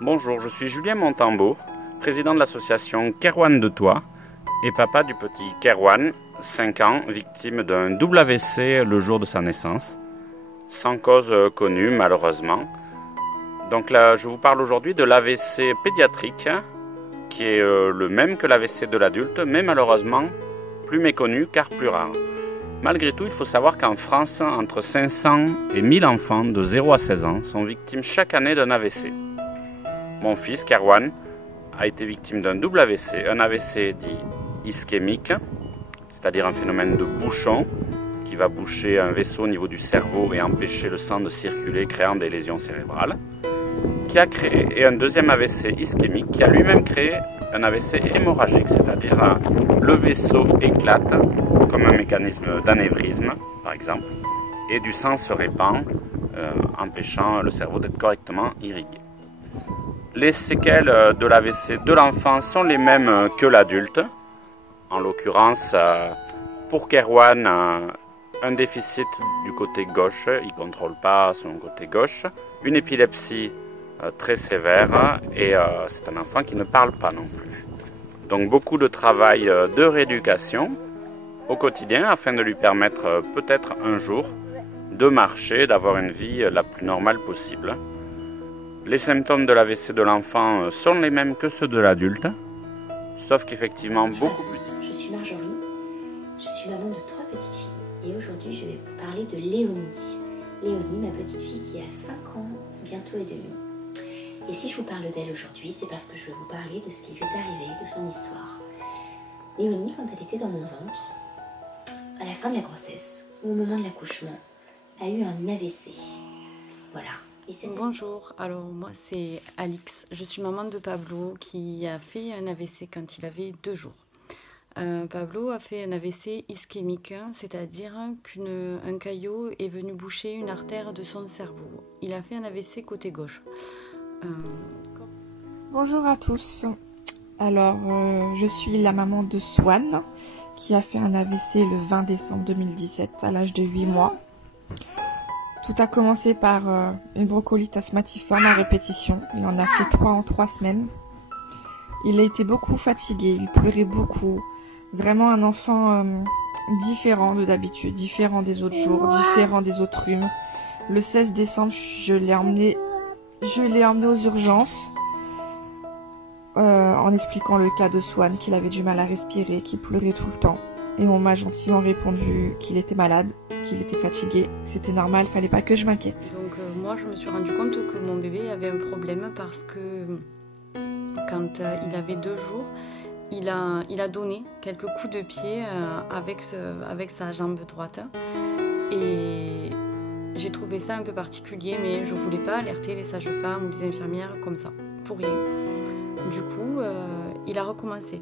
Bonjour, je suis Julien Montambeau, président de l'association Kerwan de Thoix et papa du petit Kerwan, 5 ans, victime d'un double AVC le jour de sa naissance, sans cause connue malheureusement. Donc là, je vous parle aujourd'hui de l'AVC pédiatrique, qui est le même que l'AVC de l'adulte, mais malheureusement plus méconnu car plus rare. Malgré tout, il faut savoir qu'en France, entre 500 et 1000 enfants de 0 à 16 ans sont victimes chaque année d'un AVC. Mon fils, Kerwan, a été victime d'un double AVC, un AVC dit ischémique, c'est-à-dire un phénomène de bouchon qui va boucher un vaisseau au niveau du cerveau et empêcher le sang de circuler, créant des lésions cérébrales, qui a créé, et un deuxième AVC ischémique qui a lui-même créé un AVC hémorragique, c'est-à-dire le vaisseau éclate comme un mécanisme d'anévrisme, par exemple, et du sang se répand, empêchant le cerveau d'être correctement irrigué. Les séquelles de l'AVC de l'enfant sont les mêmes que l'adulte. En l'occurrence, pour Kerwan, un déficit du côté gauche, il ne contrôle pas son côté gauche, une épilepsie très sévère et c'est un enfant qui ne parle pas non plus. Donc beaucoup de travail de rééducation au quotidien afin de lui permettre peut-être un jour de marcher, d'avoir une vie la plus normale possible. Les symptômes de l'AVC de l'enfant sont les mêmes que ceux de l'adulte, sauf qu'effectivement beaucoup plus. Je suis Marjorie, je suis maman de 3 petites filles et aujourd'hui je vais vous parler de Léonie. Léonie, ma petite fille qui a 5 ans, bientôt et demi. Et si je vous parle d'elle aujourd'hui, c'est parce que je vais vous parler de ce qui lui est arrivé, de son histoire. Léonie, quand elle était dans mon ventre, à la fin de la grossesse, ou au moment de l'accouchement, a eu un AVC. Voilà. Bonjour, alors moi c'est Alix, je suis maman de Pablo qui a fait un AVC quand il avait 2 jours. Pablo a fait un AVC ischémique, c'est-à-dire qu'un caillot est venu boucher une artère de son cerveau. Il a fait un AVC côté gauche. Bonjour à tous, alors je suis la maman de Swan qui a fait un AVC le 20 décembre 2017 à l'âge de 8 mois. Tout a commencé par une bronchiolite asthmatiforme à répétition. Il en a fait 3 en 3 semaines. Il a été beaucoup fatigué, il pleurait beaucoup. Vraiment un enfant différent de d'habitude, différent des autres jours, différent des autres rhumes. Le 16 décembre, je l'ai emmené aux urgences en expliquant le cas de Swan, qu'il avait du mal à respirer, qu'il pleurait tout le temps. Et on m'a gentiment répondu qu'il était malade, qu'il était fatigué, c'était normal, fallait pas que je m'inquiète. Donc moi je me suis rendu compte que mon bébé avait un problème parce que quand il avait 2 jours, il a donné quelques coups de pied avec sa jambe droite. Et j'ai trouvé ça un peu particulier, mais je voulais pas alerter les sages-femmes ou les infirmières comme ça, pour rien. Du coup, il a recommencé.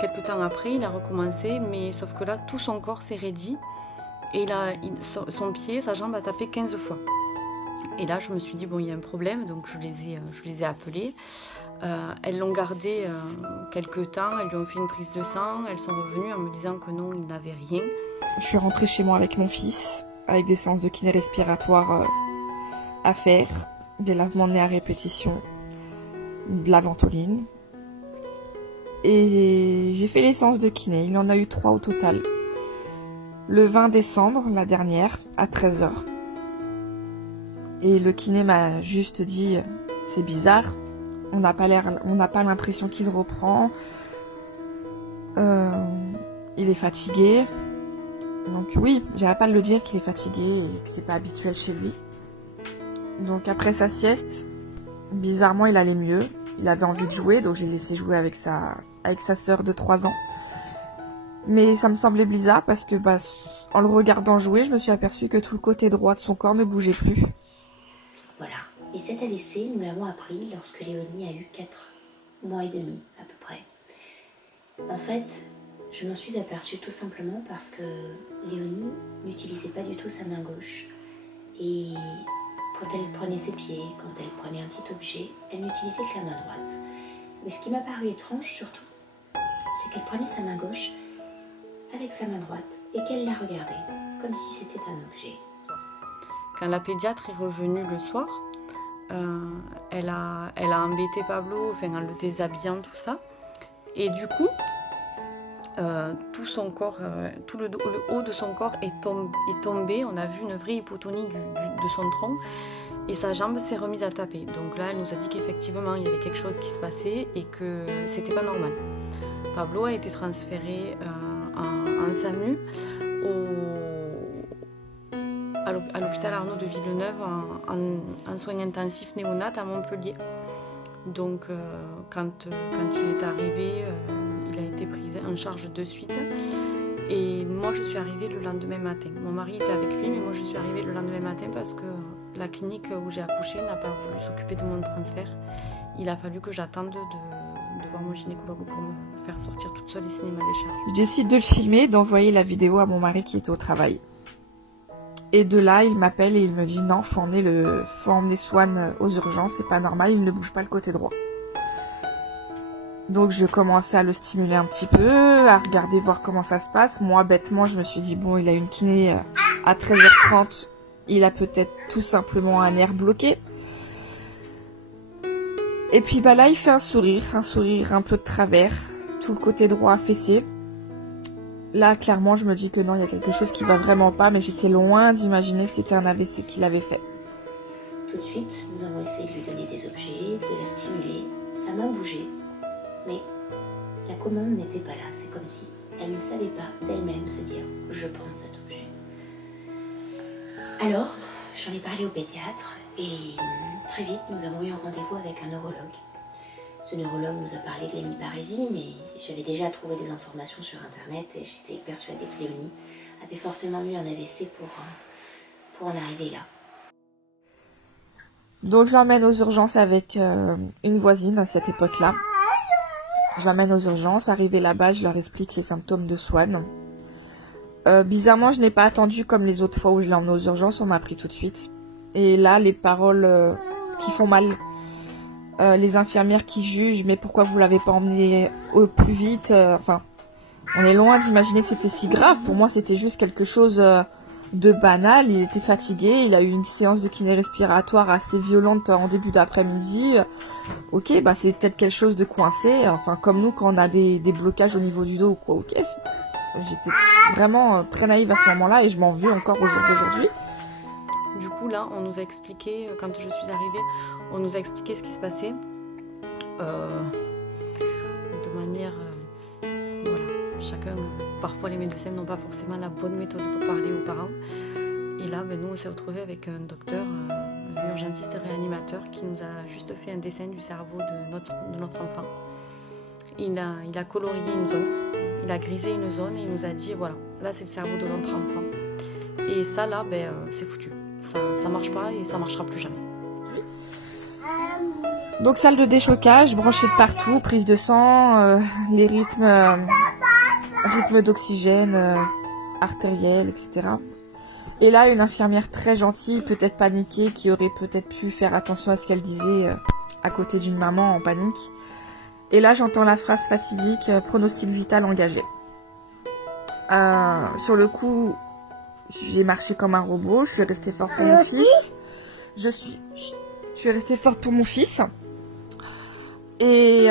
Quelques temps après, il a recommencé, mais sauf que là, tout son corps s'est raidi et son pied, sa jambe a tapé 15 fois. Et là, je me suis dit, bon, il y a un problème, donc je les ai appelés. Elles l'ont gardé quelques temps, elles lui ont fait une prise de sang, elles sont revenues en me disant que non, il n'avait rien. Je suis rentrée chez moi avec mon fils, avec des séances de kiné respiratoire à faire, des lavements de nez à répétition, de la ventoline. Et j'ai fait les séances de kiné, il en a eu 3 au total. Le 20 décembre, la dernière, à 13 h. Et le kiné m'a juste dit, c'est bizarre, on n'a pas l'impression qu'il reprend, il est fatigué. Donc oui, j'avais pas à le dire qu'il est fatigué et que c'est pas habituel chez lui. Donc après sa sieste, bizarrement il allait mieux, il avait envie de jouer, donc j'ai laissé jouer avec sa sœur de 3 ans. Mais ça me semblait bizarre parce que en le regardant jouer, je me suis aperçue que tout le côté droit de son corps ne bougeait plus. Voilà. Et cet AVC, nous l'avons appris lorsque Léonie a eu 4 mois et demi à peu près. En fait, je m'en suis aperçue tout simplement parce que Léonie n'utilisait pas du tout sa main gauche. Et quand elle prenait ses pieds, quand elle prenait un petit objet, elle n'utilisait que la main droite. Mais ce qui m'a paru étrange surtout, c'est qu'elle prenait sa main gauche avec sa main droite et qu'elle la regardait comme si c'était un objet. Quand la pédiatre est revenue le soir, elle a embêté Pablo, enfin, en le déshabillant, tout ça. Et du coup, tout son corps, tout le haut de son corps est tombé. On a vu une vraie hypotonie de son tronc. Et sa jambe s'est remise à taper. Donc là, elle nous a dit qu'effectivement, il y avait quelque chose qui se passait et que c'était pas normal. Pablo a été transféré en SAMU à l'hôpital Arnaud de Villeneuve en soins intensifs néonates à Montpellier. Donc quand il est arrivé, il a été pris en charge de suite. Et moi, je suis arrivée le lendemain matin. Mon mari était avec lui, mais moi, je suis arrivée le lendemain matin parce que la clinique où j'ai accouché n'a pas voulu s'occuper de mon transfert. Il a fallu que j'attende de voir mon gynécologue pour me faire sortir toute seule et signer ma décharge. Je décide de le filmer, d'envoyer la vidéo à mon mari qui était au travail. Et de là, il m'appelle et il me dit non, faut emmener Swan aux urgences, c'est pas normal, il ne bouge pas le côté droit. Donc je commençais à le stimuler un petit peu, à regarder voir comment ça se passe. Moi, bêtement, je me suis dit bon, il a une kiné à 13h30, il a peut-être tout simplement un nerf bloqué. Et puis bah là, il fait un sourire un peu de travers, tout le côté droit affaissé. Là, clairement, je me dis que non, il y a quelque chose qui va vraiment pas, mais j'étais loin d'imaginer que c'était un AVC qu'il avait fait. Tout de suite, nous avons essayé de lui donner des objets, de la stimuler. Sa main bougeait, mais la commande n'était pas là. C'est comme si elle ne savait pas d'elle-même se dire « je prends cet objet ». Alors, j'en ai parlé au pédiatre et très vite, nous avons eu un rendez-vous avec un neurologue. Ce neurologue nous a parlé de l'hémiparésie, mais j'avais déjà trouvé des informations sur Internet et j'étais persuadée que Léonie avait forcément eu un AVC pour en arriver là. Donc je l'emmène aux urgences avec une voisine à cette époque-là. Je l'emmène aux urgences, arrivé là-bas, je leur explique les symptômes de Swan. Bizarrement, je n'ai pas attendu comme les autres fois où je l'ai emmené aux urgences, on m'a pris tout de suite. Et là, les paroles qui font mal, les infirmières qui jugent, mais pourquoi vous l'avez pas emmené au plus vite, enfin, on est loin d'imaginer que c'était si grave. Pour moi, c'était juste quelque chose de banal. Il était fatigué, il a eu une séance de kiné respiratoire assez violente en début d'après-midi. Ok, bah c'est peut-être quelque chose de coincé, enfin comme nous quand on a des blocages au niveau du dos ou quoi, ok. J'étais vraiment très naïve à ce moment-là et je m'en veux encore au jour d'aujourd'hui. Du coup là, on nous a expliqué, quand je suis arrivée, on nous a expliqué ce qui se passait de manière... voilà, chacun... Parfois les médecins n'ont pas forcément la bonne méthode pour parler aux parents. Et là, nous on s'est retrouvés avec un docteur, urgentiste réanimateur, qui nous a juste fait un dessin du cerveau de notre enfant. Il a colorié une zone, il a grisé une zone et il nous a dit voilà, là c'est le cerveau de notre enfant. Et ça là, c'est foutu. Ça marche pas et ça marchera plus jamais. Donc salle de déchocage, branchée de partout, prise de sang, les rythmes d'oxygène artériel, etc. Et là, une infirmière très gentille, peut-être paniquée, qui aurait peut-être pu faire attention à ce qu'elle disait à côté d'une maman en panique. Et là, j'entends la phrase fatidique, pronostic vital engagé. Sur le coup, j'ai marché comme un robot, je suis restée forte pour mon fils. Je suis restée forte pour mon fils. Et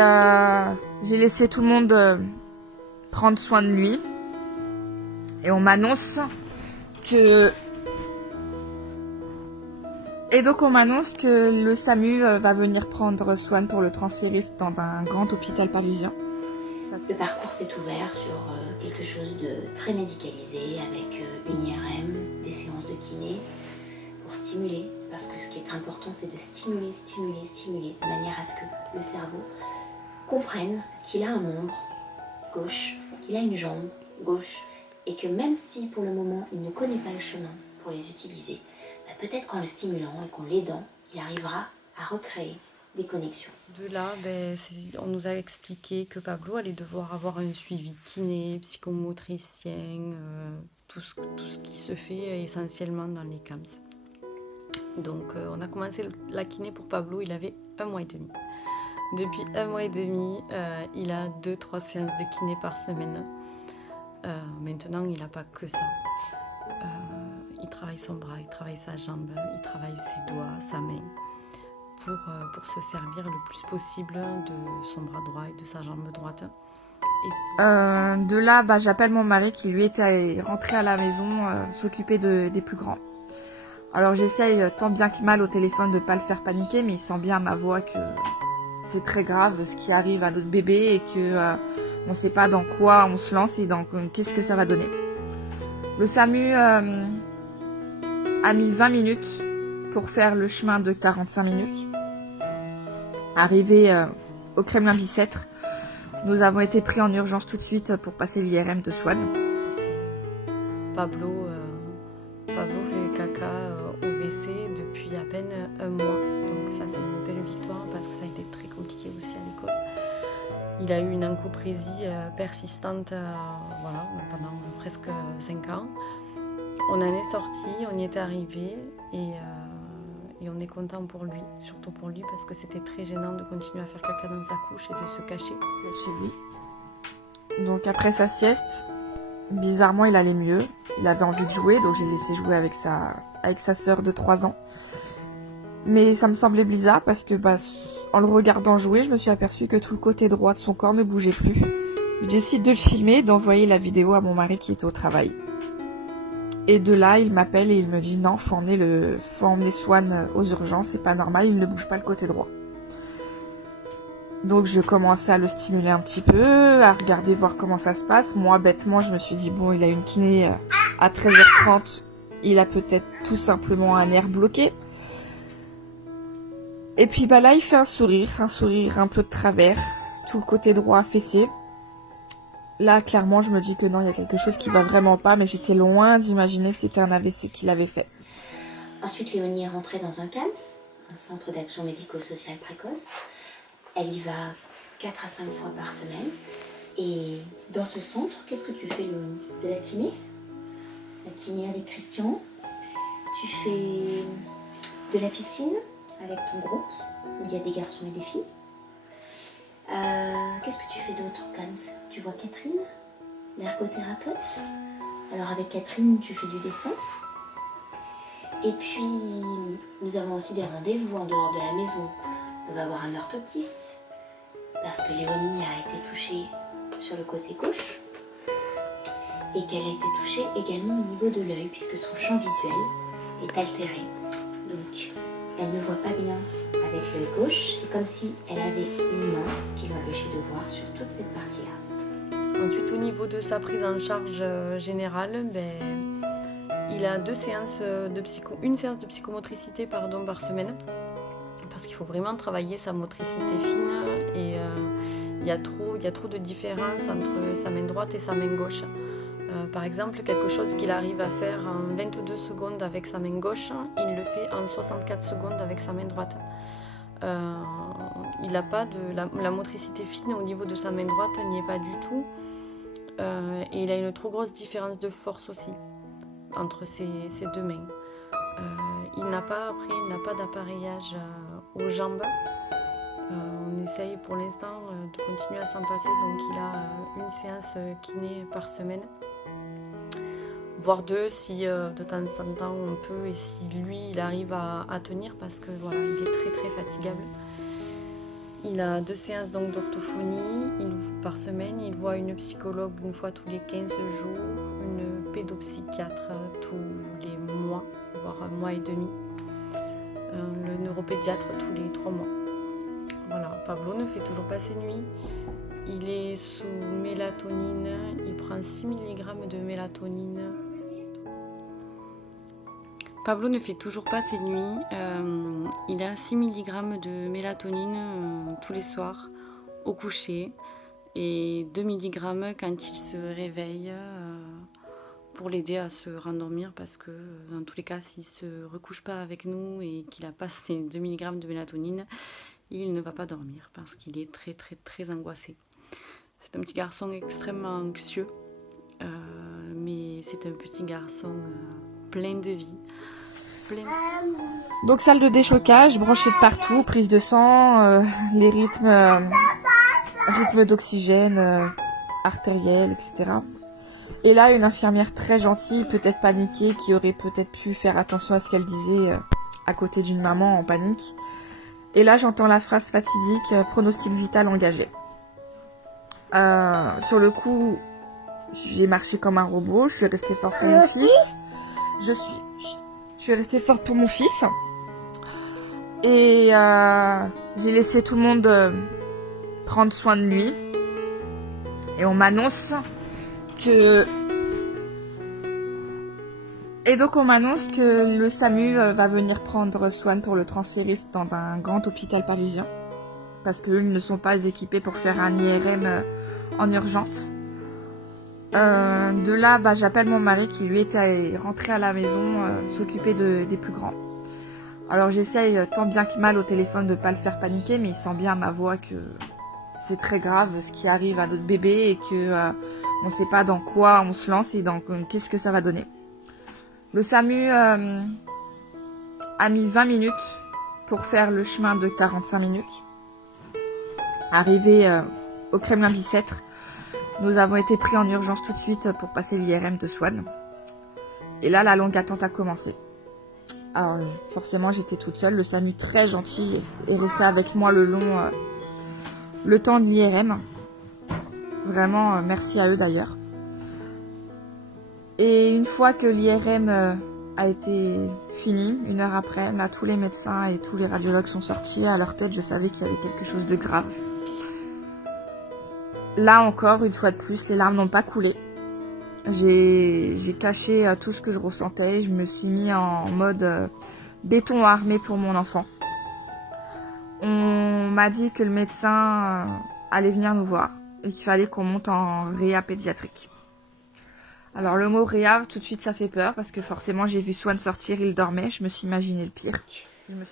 j'ai laissé tout le monde prendre soin de lui. Et on m'annonce que... Et donc on m'annonce que le SAMU va venir prendre Swan pour le transférer dans un grand hôpital parisien. Le parcours s'est ouvert sur quelque chose de très médicalisé avec une IRM, des séances de kiné pour stimuler. Parce que ce qui est important, c'est de stimuler, de manière à ce que le cerveau comprenne qu'il a un membre gauche, qu'il a une jambe gauche, et que même si pour le moment il ne connaît pas le chemin pour les utiliser, peut-être qu'en le stimulant et qu'en l'aidant, il arrivera à recréer des connexions. De là, on nous a expliqué que Pablo allait devoir avoir un suivi kiné, psychomotricien, tout ce qui se fait essentiellement dans les CAMS. Donc on a commencé la kiné pour Pablo, il avait 1 mois et demi. Depuis 1 mois et demi, il a 2-3 séances de kiné par semaine. Maintenant, il n'a pas que ça. Il travaille son bras, il travaille sa jambe, il travaille ses doigts, sa main. pour se servir le plus possible de son bras droit et de sa jambe droite. De là, j'appelle mon mari qui lui était rentré à la maison s'occuper des plus grands. Alors j'essaye tant bien que mal au téléphone de ne pas le faire paniquer, mais il sent bien à ma voix que c'est très grave ce qui arrive à notre bébé et que on ne sait pas dans quoi on se lance et dans qu'est-ce que ça va donner. Le SAMU a mis 20 minutes pour faire le chemin de 45 minutes. Arrivé au Kremlin-Bicêtre, nous avons été pris en urgence tout de suite pour passer l'IRM de Swann. Pablo fait caca au WC depuis à peine un mois. Donc ça c'est une belle victoire parce que ça a été très compliqué aussi à l'école. Il a eu une encoprésie persistante pendant presque 5 ans. On en est sorti, on y est arrivé et on est content pour lui, surtout pour lui parce que c'était très gênant de continuer à faire caca dans sa couche et de se cacher chez lui. Donc après sa sieste, bizarrement il allait mieux, il avait envie de jouer donc j'ai laissé jouer avec sa sœur de 3 ans. Mais ça me semblait bizarre parce que en le regardant jouer, je me suis aperçue que tout le côté droit de son corps ne bougeait plus. Je décide de le filmer et d'envoyer la vidéo à mon mari qui était au travail. Et de là, il m'appelle et il me dit non, faut emmener Swann aux urgences, c'est pas normal, il ne bouge pas le côté droit. Donc je commençais à le stimuler un petit peu, à regarder voir comment ça se passe. Moi, bêtement, je me suis dit bon, il a une kiné à 13h30, il a peut-être tout simplement un nerf bloqué. Et puis là, il fait un sourire un peu de travers, tout le côté droit affaissé. Là, clairement, je me dis que non, il y a quelque chose qui va vraiment pas, mais j'étais loin d'imaginer que c'était un AVC qu'il avait fait. Ensuite, Léonie est rentrée dans un CAMS, un centre d'action médico-sociale précoce. Elle y va 4 à 5 fois par semaine. Et dans ce centre, qu'est-ce que tu fais, Léonie? De la kiné? La kiné avec Christian. Tu fais de la piscine avec ton groupe, où il y a des garçons et des filles. Qu'est-ce que tu fais d'autre, Cans? Tu vois Catherine, l'ergothérapeute. Alors avec Catherine, tu fais du dessin. Et puis, nous avons aussi des rendez-vous en dehors de la maison. On va voir un orthoptiste, parce que Léonie a été touchée sur le côté gauche, et qu'elle a été touchée également au niveau de l'œil, puisque son champ visuel est altéré. Donc, elle ne voit pas bien avec l'œil gauche, c'est comme si elle avait une main qui l'empêchait de voir sur toute cette partie-là. Ensuite, au niveau de sa prise en charge générale, il a une séance de psychomotricité par semaine, parce qu'il faut vraiment travailler sa motricité fine et il y a trop de différence entre sa main droite et sa main gauche. Par exemple, quelque chose qu'il arrive à faire en 22 secondes avec sa main gauche, il le fait en 64 secondes avec sa main droite. Il n'a pas la motricité fine au niveau de sa main droite, n'y est pas du tout. Et il a une trop grosse différence de force aussi entre ses deux mains. Il n'a pas d'appareillage aux jambes. On essaye pour l'instant de continuer à s'en passer, donc il a une séance kiné par semaine, voire 2 si de temps en temps on peut, et si lui il arrive à tenir, parce que voilà, il est très très fatigable. Il a 2 séances donc d'orthophonie par semaine, il voit une psychologue une fois tous les 15 jours, une pédopsychiatre tous les mois, voire 1 mois et demi, le neuropédiatre tous les 3 mois. Voilà, Pablo ne fait toujours pas ses nuits, il est sous mélatonine, il prend 6 mg de mélatonine. Pablo ne fait toujours pas ses nuits, il a 6 mg de mélatonine tous les soirs au coucher et 2 mg quand il se réveille pour l'aider à se rendormir, parce que dans tous les cas, s'il ne se recouche pas avec nous et qu'il n'a pas ses 2 mg de mélatonine, il ne va pas dormir parce qu'il est très très très angoissé. C'est un petit garçon extrêmement anxieux, mais c'est un petit garçon plein de vie. Donc salle de déchocage, branchée de partout, prise de sang, les rythmes d'oxygène artériel, etc. Et là, une infirmière très gentille, peut-être paniquée, qui aurait peut-être pu faire attention à ce qu'elle disait à côté d'une maman en panique, Et là, j'entends la phrase fatidique, pronostic vital engagé. Sur le coup, j'ai marché comme un robot, je suis restée forte pour mon fils. Je suis restée forte pour mon fils. Et j'ai laissé tout le monde prendre soin de lui. Et on m'annonce que... Et donc on m'annonce que le SAMU va venir prendre Swan pour le transférer dans un grand hôpital parisien. Parce qu'eux ne sont pas équipés pour faire un IRM en urgence. De là, j'appelle mon mari qui lui était rentré à la maison s'occuper des plus grands. Alors j'essaye tant bien que mal au téléphone de ne pas le faire paniquer, mais il sent bien à ma voix que c'est très grave ce qui arrive à notre bébé et que on ne sait pas dans quoi on se lance et dans qu'est-ce que ça va donner. Le SAMU a mis 20 minutes pour faire le chemin de 45 minutes. Arrivé au Kremlin-Bicêtre, nous avons été pris en urgence tout de suite pour passer l'IRM de Swan. Et là, la longue attente a commencé. Alors, forcément, j'étais toute seule. Le SAMU, très gentil, est resté avec moi le temps de l'IRM. Vraiment, merci à eux d'ailleurs. Et une fois que l'IRM a été fini, 1 heure après, là, tous les médecins et tous les radiologues sont sortis. À leur tête, je savais qu'il y avait quelque chose de grave. Là encore, une fois de plus, les larmes n'ont pas coulé. J'ai caché tout ce que je ressentais. Je me suis mis en mode béton armé pour mon enfant. On m'a dit que le médecin allait venir nous voir et qu'il fallait qu'on monte en réa pédiatrique. Alors le mot réa, tout de suite ça fait peur parce que forcément j'ai vu Swan sortir, il dormait, je me suis imaginé le pire.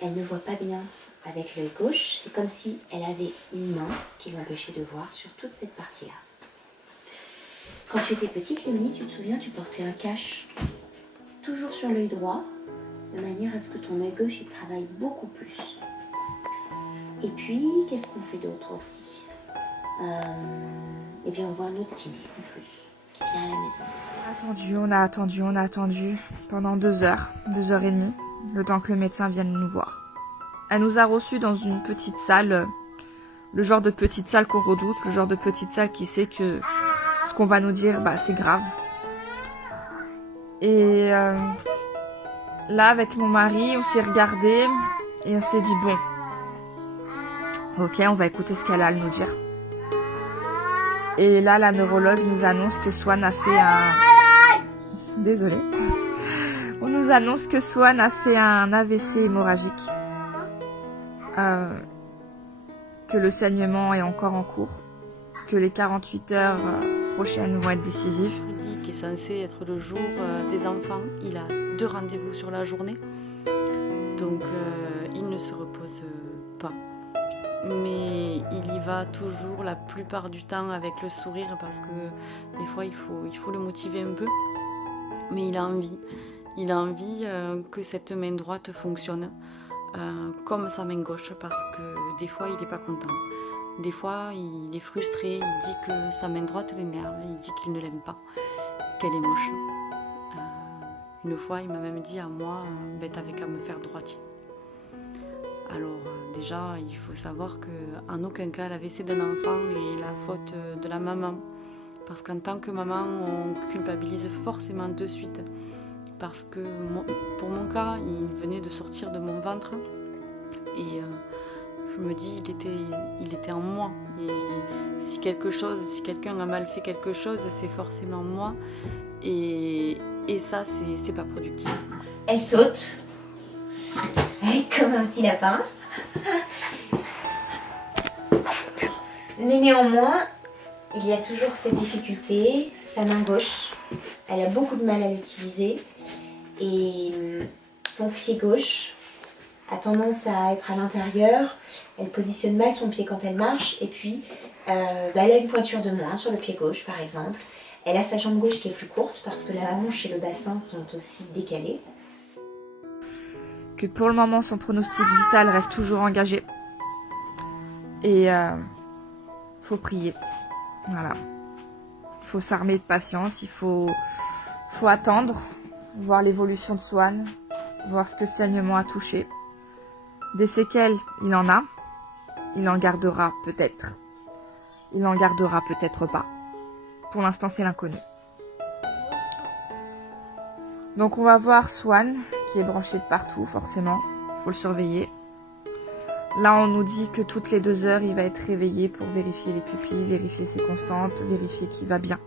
Elle ne voit pas bien avec l'œil gauche, c'est comme si elle avait une main qui l'empêchait de voir sur toute cette partie-là. Quand tu étais petite, Léonie, tu te souviens, tu portais un cache toujours sur l'œil droit, de manière à ce que ton œil gauche il travaille beaucoup plus. Et puis, qu'est-ce qu'on fait d'autre aussi? Eh bien, on voit un autre kiné en plus, qui vient à la maison. On a attendu pendant 2 heures, 2 heures et demie, le temps que le médecin vienne nous voir. Elle nous a reçus dans une petite salle, le genre de petite salle qu'on redoute, le genre de petite salle qui sait que ce qu'on va nous dire, c'est grave. Et là, avec mon mari, on s'est regardé et on s'est dit, bon, ok, on va écouter ce qu'elle a à nous dire. Et là, la neurologue nous annonce que Swan a fait un... Désolée. On nous annonce que Swan a fait un AVC hémorragique. Que le saignement est encore en cours. Que les 48 heures prochaines vont être décisives. Mercredi, qui est censé être le jour des enfants, il a 2 rendez-vous sur la journée. Donc, il ne se repose pas. Mais il y va toujours la plupart du temps avec le sourire parce que des fois il faut le motiver un peu. Mais il a envie. Il a envie que cette main droite fonctionne comme sa main gauche parce que des fois il n'est pas content. Des fois il est frustré, il dit que sa main droite l'énerve, il dit qu'il ne l'aime pas, qu'elle est moche. Une fois il m'a même dit à moi, t'avais qu'à me faire droitier. Alors déjà, il faut savoir qu'en aucun cas l'AVC d'un enfant est la faute de la maman. Parce qu'en tant que maman, on culpabilise forcément de suite. Parce que pour mon cas, il venait de sortir de mon ventre. Et je me dis, il était en moi. Et si quelqu'un a mal fait quelque chose, c'est forcément moi. Et ça, c'est pas productif. Elle saute. Comme un petit lapin. Mais néanmoins, il y a toujours cette difficulté. Sa main gauche, elle a beaucoup de mal à l'utiliser. Et son pied gauche a tendance à être à l'intérieur. Elle positionne mal son pied quand elle marche. Et puis, elle a une pointure de moins sur le pied gauche, par exemple. Elle a sa jambe gauche qui est plus courte parce que la hanche et le bassin sont aussi décalés. Que pour le moment, son pronostic vital reste toujours engagé. Et faut prier. Voilà. Il faut s'armer de patience. Il faut attendre, voir l'évolution de Swan, voir ce que le saignement a touché. Des séquelles, il en a. Il en gardera peut-être. Il en gardera peut-être pas. Pour l'instant, c'est l'inconnu. Donc on va voir Swan, qui est branché de partout, forcément. Il faut le surveiller. Là, on nous dit que toutes les 2 heures, il va être réveillé pour vérifier les pupilles, vérifier ses constantes, vérifier qu'il va bien.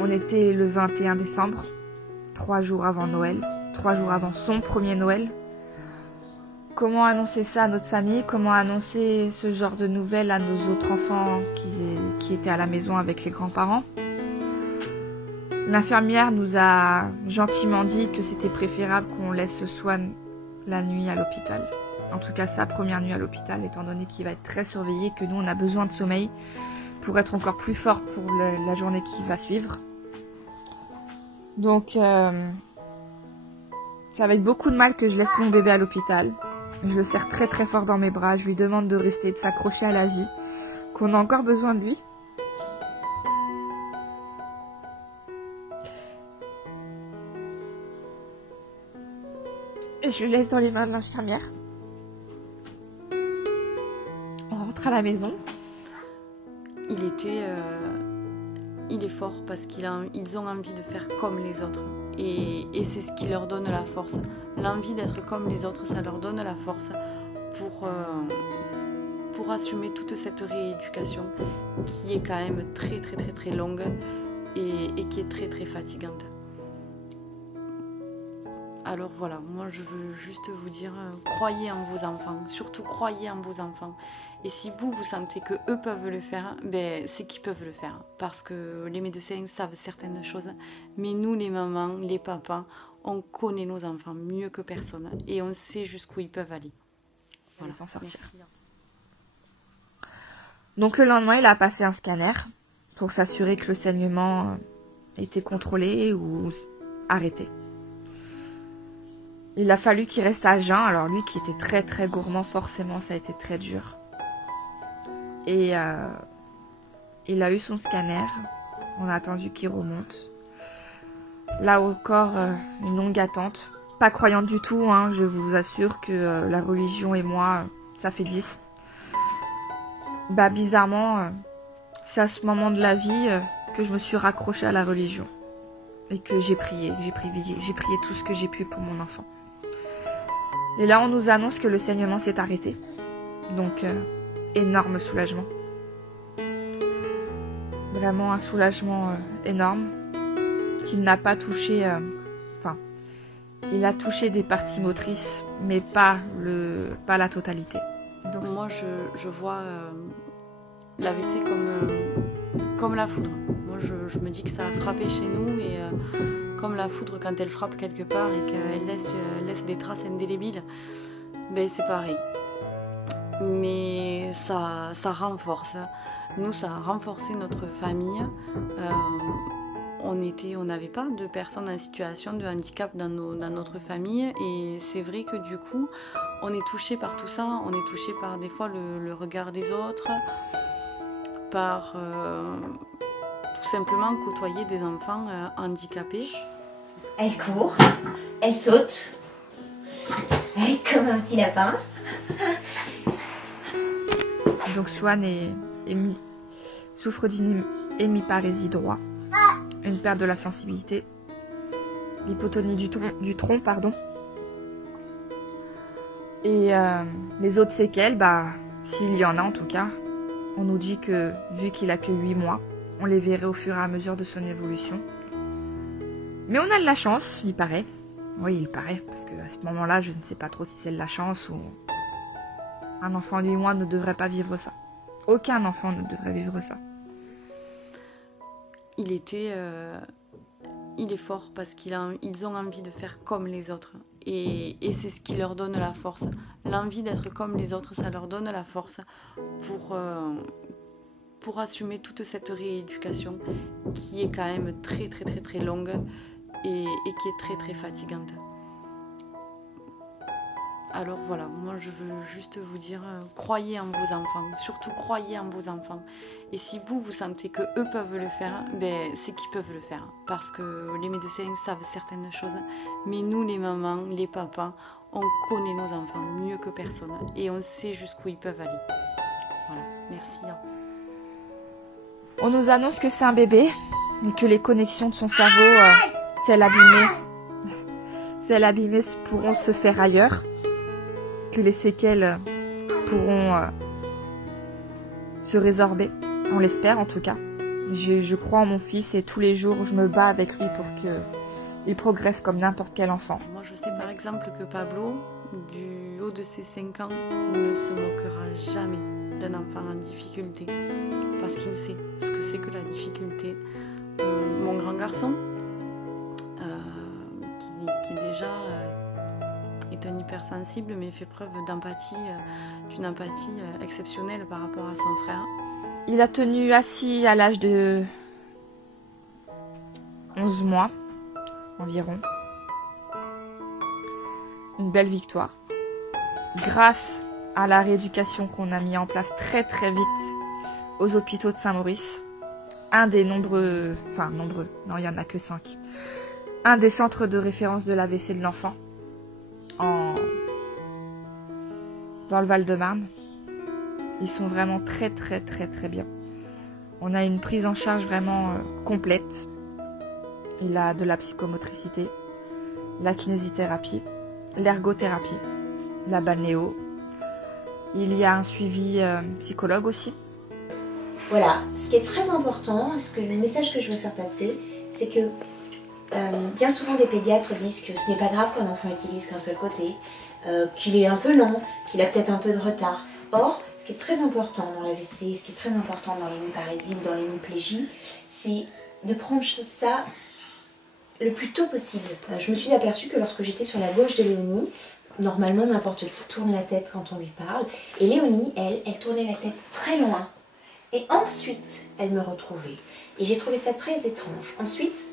On était le 21 décembre, 3 jours avant Noël, 3 jours avant son premier Noël. Comment annoncer ça à notre famille? Comment annoncer ce genre de nouvelles à nos autres enfants qui étaient à la maison avec les grands-parents? L'infirmière nous a gentiment dit que c'était préférable qu'on laisse Swan la nuit à l'hôpital. En tout cas, sa première nuit à l'hôpital, étant donné qu'il va être très surveillé, que nous, on a besoin de sommeil pour être encore plus fort pour la journée qui va suivre. Donc, ça va être beaucoup de mal que je laisse mon bébé à l'hôpital. Je le serre très très fort dans mes bras. Je lui demande de rester, de s'accrocher à la vie, qu'on a encore besoin de lui. Et je le laisse dans les mains de l'infirmière. On rentre à la maison. Il est fort parce qu'ils ont envie de faire comme les autres. Et c'est ce qui leur donne la force. L'envie d'être comme les autres, ça leur donne la force pour assumer toute cette rééducation qui est quand même très très très très longue et qui est très très fatigante. Alors voilà, moi je veux juste vous dire, croyez en vos enfants, surtout croyez en vos enfants. Et si vous sentez que eux peuvent le faire, ben c'est qu'ils peuvent le faire. Parce que les médecins savent certaines choses, mais nous les mamans, les papas, on connaît nos enfants mieux que personne et on sait jusqu'où ils peuvent aller. Voilà, merci. Donc le lendemain, il a passé un scanner pour s'assurer que le saignement était contrôlé ou arrêté. Il a fallu qu'il reste à jeun. Alors lui qui était très très gourmand, forcément ça a été très dur. Et il a eu son scanner. On a attendu qu'il remonte. Là encore, une longue attente. Pas croyante du tout, hein, je vous assure que la religion et moi, ça fait 10. Bah bizarrement, c'est à ce moment de la vie que je me suis raccrochée à la religion. Et que j'ai prié tout ce que j'ai pu pour mon enfant. Et là, on nous annonce que le saignement s'est arrêté. Donc, énorme soulagement. Vraiment un soulagement énorme. Qu'il n'a pas touché... il a touché des parties motrices, mais pas la totalité. Donc, moi, je vois l'AVC comme la foudre. Moi, je me dis que ça a frappé chez nous et... comme la foudre quand elle frappe quelque part et qu'elle laisse des traces indélébiles, ben c'est pareil. Mais ça renforce. Nous, ça a renforcé notre famille. On n'avait pas de personnes en situation de handicap dans notre famille. Et c'est vrai que du coup, on est touché par tout ça. On est touché par des fois le regard des autres, par tout simplement côtoyer des enfants handicapés. Elle court, elle saute, elle est comme un petit lapin. Donc Swan souffre d'une hémiparésie droit, une perte de la sensibilité, l'hypotonie du tronc, pardon. Et les autres séquelles, s'il y en a en tout cas, on nous dit que vu qu'il a que 8 mois, on les verrait au fur et à mesure de son évolution. Mais on a de la chance, il paraît. Oui, il paraît, parce qu'à ce moment-là, je ne sais pas trop si c'est de la chance ou... Un enfant de 8 mois ne devrait pas vivre ça. Aucun enfant ne devrait vivre ça. Il est fort parce qu'ils ont envie de faire comme les autres. Et c'est ce qui leur donne la force. L'envie d'être comme les autres, ça leur donne la force pour assumer toute cette rééducation qui est quand même très très très très longue et qui est très très fatigante. Alors voilà, moi je veux juste vous dire, croyez en vos enfants, surtout croyez en vos enfants. Et si vous sentez que eux peuvent le faire, ben, c'est qu'ils peuvent le faire. Parce que les médecins savent certaines choses, mais nous les mamans, les papas, on connaît nos enfants mieux que personne. Et on sait jusqu'où ils peuvent aller. Voilà, merci. On nous annonce que c'est un bébé, mais que les connexions de son cerveau, celles abîmées pourront se faire ailleurs. Que les séquelles pourront se résorber, on l'espère en tout cas. Je crois en mon fils et tous les jours je me bats avec lui pour qu'il progresse comme n'importe quel enfant. Moi je sais par exemple que Pablo, du haut de ses 5 ans, ne se moquera jamais d'un enfant en difficulté, parce qu'il sait ce que c'est que la difficulté. Mon grand garçon, qui déjà est un hypersensible, mais fait preuve d'empathie, d'une empathie exceptionnelle par rapport à son frère. Il a tenu assis à l'âge de 11 mois environ. Une belle victoire. Grâce à la rééducation qu'on a mis en place très très vite aux hôpitaux de Saint-Maurice, un des nombreux, non il n'y en a que 5, un des centres de référence de l'AVC de l'enfant dans le Val-de-Marne. Ils sont vraiment très très très très bien. On a une prise en charge vraiment complète. Il a de la psychomotricité, la kinésithérapie, l'ergothérapie, la balnéo. Il y a un suivi psychologue aussi. Voilà, ce qui est très important, le message que je veux faire passer, c'est que bien souvent des pédiatres disent que ce n'est pas grave qu'un enfant utilise qu'un seul côté, qu'il est un peu lent, qu'il a peut-être un peu de retard. Or, ce qui est très important dans l'AVC, ce qui est très important dans l'hémiparésie ou dans l'hémiplégie, c'est de prendre ça le plus tôt possible. Je me suis aperçue que lorsque j'étais sur la gauche de Léonie, normalement n'importe qui tourne la tête quand on lui parle, et Léonie, elle tournait la tête très loin. Et ensuite, elle me retrouvait. Et j'ai trouvé ça très étrange. Ensuite,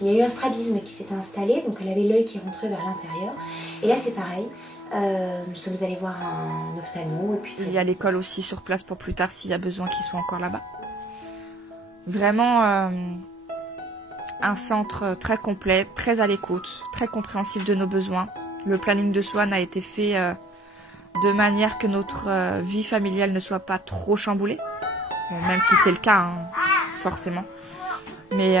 il y a eu un strabisme qui s'est installé, donc elle avait l'œil qui rentrait vers l'intérieur. Et là, c'est pareil. Nous sommes allés voir un ophtalmo. Et puis il y a l'école aussi sur place pour plus tard s'il y a besoin qu'ils soient encore là-bas. Vraiment un centre très complet, très à l'écoute, très compréhensif de nos besoins. Le planning de Swan a été fait de manière que notre vie familiale ne soit pas trop chamboulée. Bon, même si c'est le cas, hein, forcément. Mais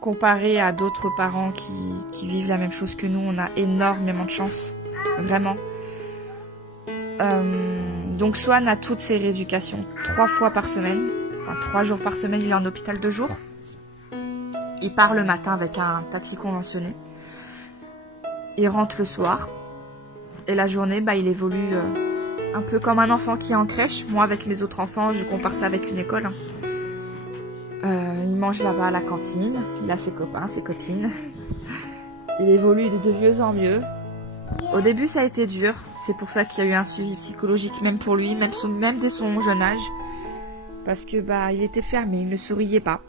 comparé à d'autres parents qui vivent la même chose que nous, on a énormément de chance. Vraiment. Donc Swan a toutes ses rééducations 3 fois par semaine. Enfin 3 jours par semaine, il est en hôpital 2 jours. Il part le matin avec un taxi conventionné. Il rentre le soir. Et la journée, il évolue un peu comme un enfant qui est en crèche. Moi, avec les autres enfants, je compare ça avec une école. Hein. Il mange là-bas à la cantine. Il a ses copains, ses copines. Il évolue de mieux en mieux. Au début, ça a été dur. C'est pour ça qu'il y a eu un suivi psychologique, même pour lui, même dès son jeune âge. Parce que il était fermé, il ne souriait pas.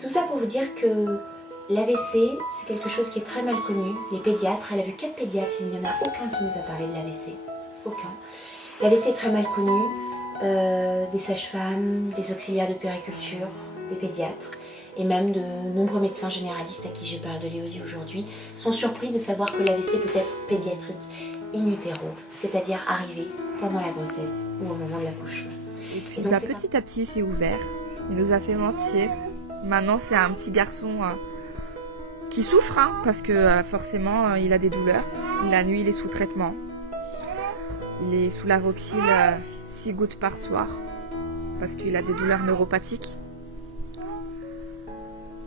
Tout ça pour vous dire que l'AVC, c'est quelque chose qui est très mal connu. Les pédiatres, elle a vu 4 pédiatres, il n'y en a aucun qui nous a parlé de l'AVC. Aucun. L'AVC est très mal connu. Des sages-femmes, des auxiliaires de puériculture, des pédiatres et même de nombreux médecins généralistes à qui je parle de Léodie aujourd'hui sont surpris de savoir que l'AVC peut être pédiatrique in utero, c'est-à-dire arrivé pendant la grossesse ou au moment de l'accouchement. Et puis donc, petit à petit c'est ouvert, il nous a fait mentir. Maintenant c'est un petit garçon qui souffre hein, parce que forcément il a des douleurs. La nuit il est sous traitement. Il est sous la Roxil 6 gouttes par soir parce qu'il a des douleurs neuropathiques.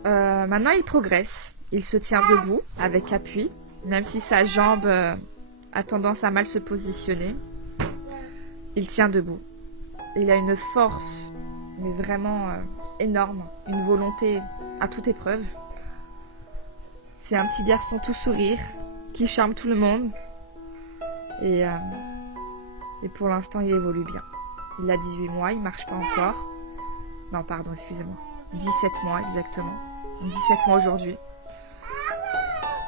Maintenant il progresse, il se tient debout avec appui, même si sa jambe a tendance à mal se positionner. Il tient debout. Il a une force, mais vraiment énorme, une volonté à toute épreuve. C'est un petit garçon tout sourire, qui charme tout le monde. Et pour l'instant, il évolue bien. Il a 18 mois, il marche pas encore. Non, pardon, excusez-moi. 17 mois exactement. 17 mois aujourd'hui.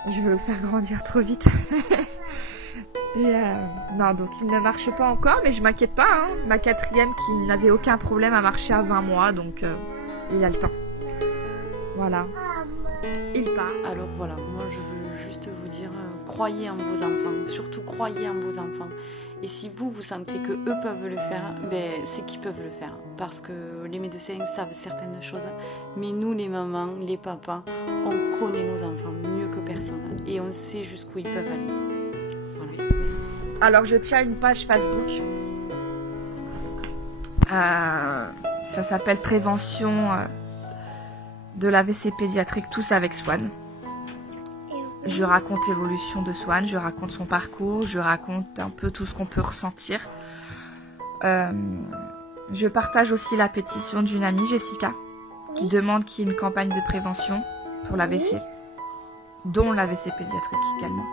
Je veux le faire grandir trop vite. Et non, donc il ne marche pas encore, mais je m'inquiète pas. Hein. Ma quatrième qui n'avait aucun problème à marcher à 20 mois, donc il a le temps. Voilà. Il part. Alors voilà, moi je veux juste vous dire, croyez en vos enfants, surtout croyez en vos enfants. Et si vous sentez que eux peuvent le faire, ben, c'est qu'ils peuvent le faire. Parce que les médecins savent certaines choses, mais nous les mamans, les papas, on connaît nos enfants mieux que personne. Et on sait jusqu'où ils peuvent aller. Voilà, merci. Alors je tiens une page Facebook. Ça s'appelle Prévention de l'AVC pédiatrique tous avec Swan. Je raconte l'évolution de Swan, je raconte son parcours, je raconte un peu tout ce qu'on peut ressentir. Je partage aussi la pétition d'une amie, Jessica, qui demande qu'il y ait une campagne de prévention pour l'AVC, dont l'AVC pédiatrique également.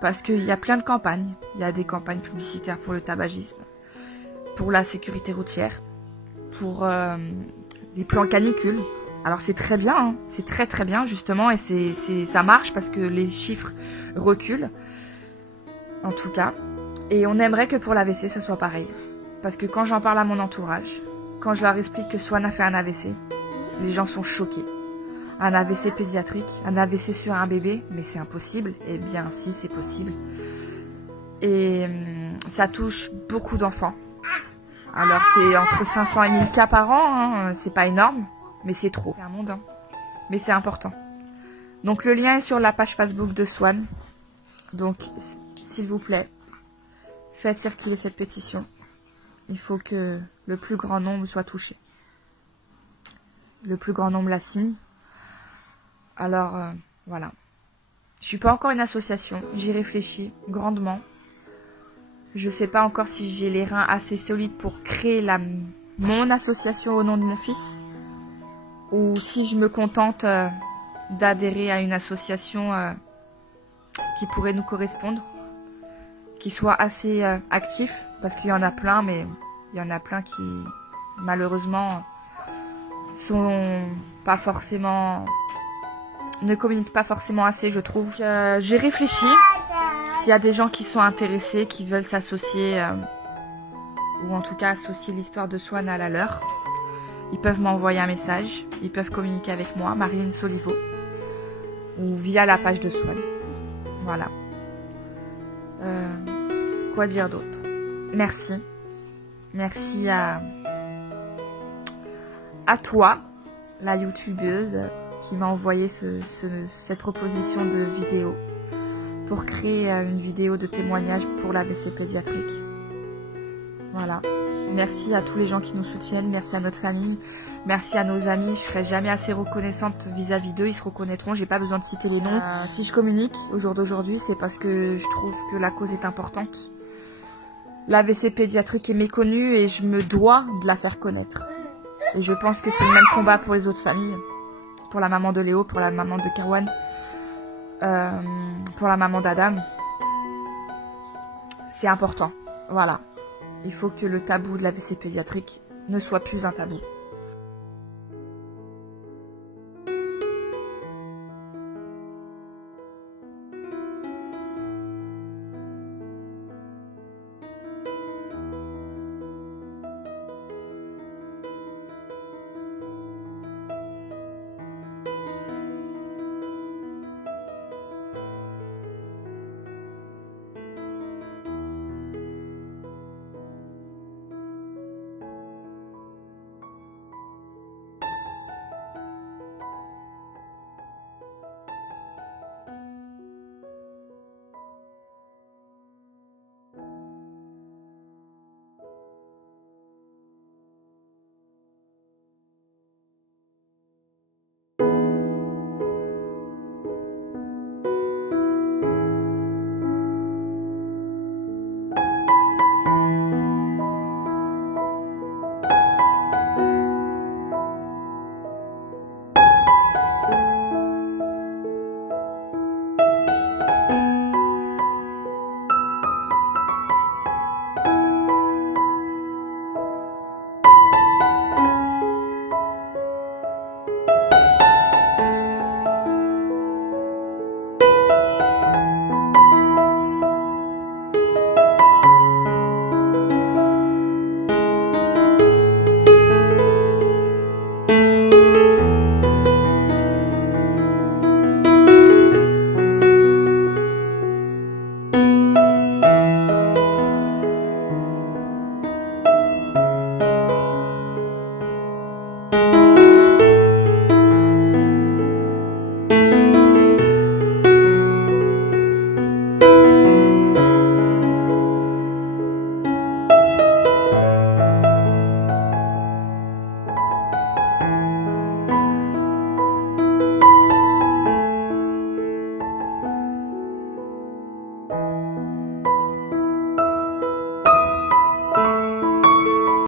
Parce qu'il y a plein de campagnes. Il y a des campagnes publicitaires pour le tabagisme, pour la sécurité routière, pour les plans canicules. Alors c'est très bien, hein. C'est très bien justement, et ça marche parce que les chiffres reculent, en tout cas. Et on aimerait que pour l'AVC ça soit pareil. Parce que quand j'en parle à mon entourage, quand je leur explique que Swan a fait un AVC, les gens sont choqués. Un AVC pédiatrique, un AVC sur un bébé, mais c'est impossible. Eh bien si, c'est possible. Et ça touche beaucoup d'enfants. Alors c'est entre 500 et 1000 cas par an, hein. C'est pas énorme. Mais c'est trop. C'est un monde, hein. Mais c'est important. Donc le lien est sur la page Facebook de Swan. Donc s'il vous plaît, faites circuler cette pétition. Il faut que le plus grand nombre soit touché. Le plus grand nombre la signe. Alors voilà. Je suis pas encore une association. J'y réfléchis grandement. Je sais pas encore si j'ai les reins assez solides pour créer mon association au nom de mon fils. Ou si je me contente d'adhérer à une association qui pourrait nous correspondre, qui soit assez actif, parce qu'il y en a plein, mais il y en a plein qui malheureusement sont pas forcément, ne communiquent pas forcément assez, je trouve. J'ai réfléchi. S'il y a des gens qui sont intéressés, qui veulent s'associer, ou en tout cas associer l'histoire de Swan à la leur, ils peuvent m'envoyer un message, ils peuvent communiquer avec moi, Marilyn Solivo, ou via la page de Swan. Voilà. Quoi dire d'autre? Merci. Merci à toi, la youtubeuse, qui m'a envoyé cette proposition de vidéo pour créer une vidéo de témoignage pour l'AVC pédiatrique. Voilà. Merci à tous les gens qui nous soutiennent, merci à notre famille, merci à nos amis. Je serai jamais assez reconnaissante vis-à-vis d'eux, ils se reconnaîtront, j'ai pas besoin de citer les noms. Si je communique au jour d'aujourd'hui, c'est parce que je trouve que la cause est importante. L'AVC pédiatrique est méconnue et je me dois de la faire connaître. Et je pense que c'est le même combat pour les autres familles. Pour la maman de Léo, pour la maman de Kerwan, pour la maman d'Adam. C'est important, voilà. Il faut que le tabou de l'AVC pédiatrique ne soit plus un tabou.